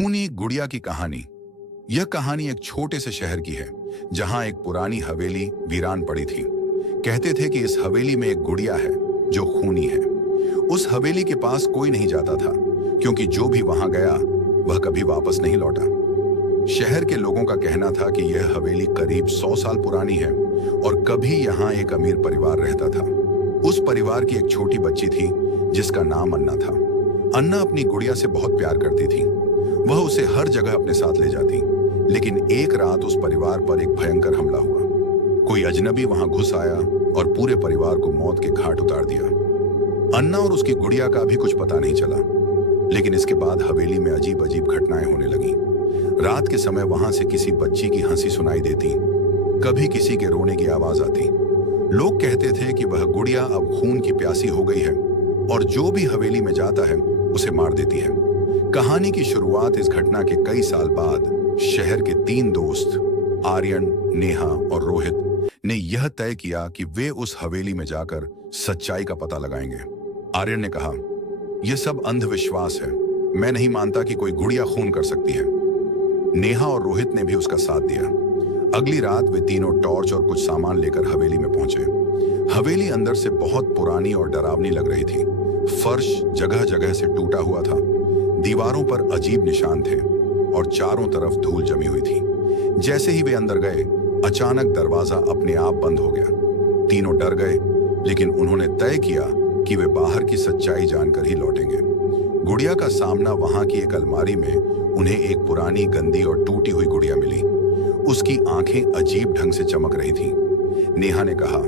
खूनी गुड़िया की कहानी। यह कहानी एक छोटे से शहर की है जहां एक पुरानी हवेली वीरान पड़ी थी। कहते थे कि इस हवेली में एक गुड़िया है जो खूनी है। उस हवेली के पास कोई नहीं जाता था क्योंकि जो भी वहां गया वह कभी वापस नहीं लौटा। शहर के लोगों का कहना था कि यह हवेली करीब 100 साल पुरानी है और कभी यहाँ एक अमीर परिवार रहता था। उस परिवार की एक छोटी बच्ची थी जिसका नाम अन्ना था। अन्ना अपनी गुड़िया से बहुत प्यार करती थी। वह उसे हर जगह अपने साथ ले जाती। लेकिन एक रात उस परिवार पर एक भयंकर हमला हुआ। कोई अजनबी वहां घुस आया और पूरे परिवार को मौत के घाट उतार दिया। अन्ना और उसकी गुड़िया का भी कुछ पता नहीं चला। लेकिन इसके बाद हवेली में अजीब अजीब घटनाएं होने लगी। रात के समय वहां से किसी बच्ची की हंसी सुनाई देती, कभी किसी के रोने की आवाज आती। लोग कहते थे कि वह गुड़िया अब खून की प्यासी हो गई है और जो भी हवेली में जाता है उसे मार देती है। कहानी की शुरुआत इस घटना के कई साल बाद शहर के 3 दोस्त आर्यन, नेहा और रोहित ने यह तय किया कि वे उस हवेली में जाकर सच्चाई का पता लगाएंगे। आर्यन ने कहा, यह सब अंधविश्वास है, मैं नहीं मानता कि कोई गुड़िया खून कर सकती है। नेहा और रोहित ने भी उसका साथ दिया। अगली रात वे तीनों टॉर्च और कुछ सामान लेकर हवेली में पहुंचे। हवेली अंदर से बहुत पुरानी और डरावनी लग रही थी। फर्श जगह जगह से टूटा हुआ था, दीवारों पर अजीब निशान थे और चारों तरफ धूल जमी हुई थी। जैसे ही वे अंदर गए, अचानक दरवाजा अपने आप बंद हो गया। तीनों डर गए, लेकिन उन्होंने तय किया कि वे बाहर की सच्चाई जानकर ही लौटेंगे। गुड़िया का सामना वहां की एक अलमारी में उन्हें एक पुरानी, गंदी और टूटी हुई गुड़िया मिली। उसकी आंखें अजीब ढंग से चमक रही थीं। नेहा ने कहा,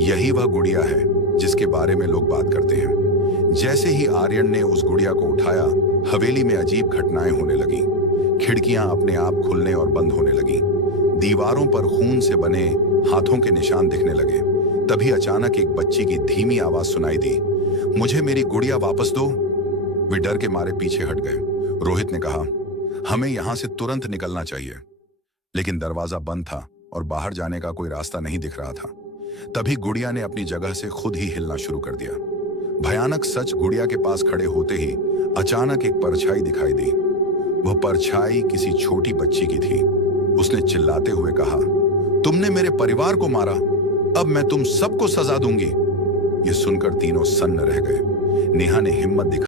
यही वह गुड़िया है जिसके बारे में लोग बात करते हैं। जैसे ही आर्यन ने उस गुड़िया को उठाया, हवेली में अजीब घटनाएं होने लगी। खिड़कियां अपने आप खुलने और बंद होने लगी। दीवारों पर खून से बने हाथों के निशान दिखने लगे। तभी अचानक एक बच्ची की धीमी आवाज सुनाई दी, मुझे मेरी गुड़िया वापस दो। वे डर के मारे पीछे हट गए। रोहित ने कहा, हमें यहां से तुरंत निकलना चाहिए। लेकिन दरवाजा बंद था और बाहर जाने का कोई रास्ता नहीं दिख रहा था। तभी गुड़िया ने अपनी जगह से खुद ही हिलना शुरू कर दिया। भयानक सच गुड़िया के पास खड़े होते ही अचानक एक परछाई दिखाई दी। वह परछाई किसी छोटी बच्ची की थी। उसने चिल्लाते हुए कहा, तुमने मेरे परिवार को मारा, अब मैं तुम सबको सजा दूंगी। ये सुनकर तीनों सन्न रह गए। नेहा ने हिम्मत दिखाई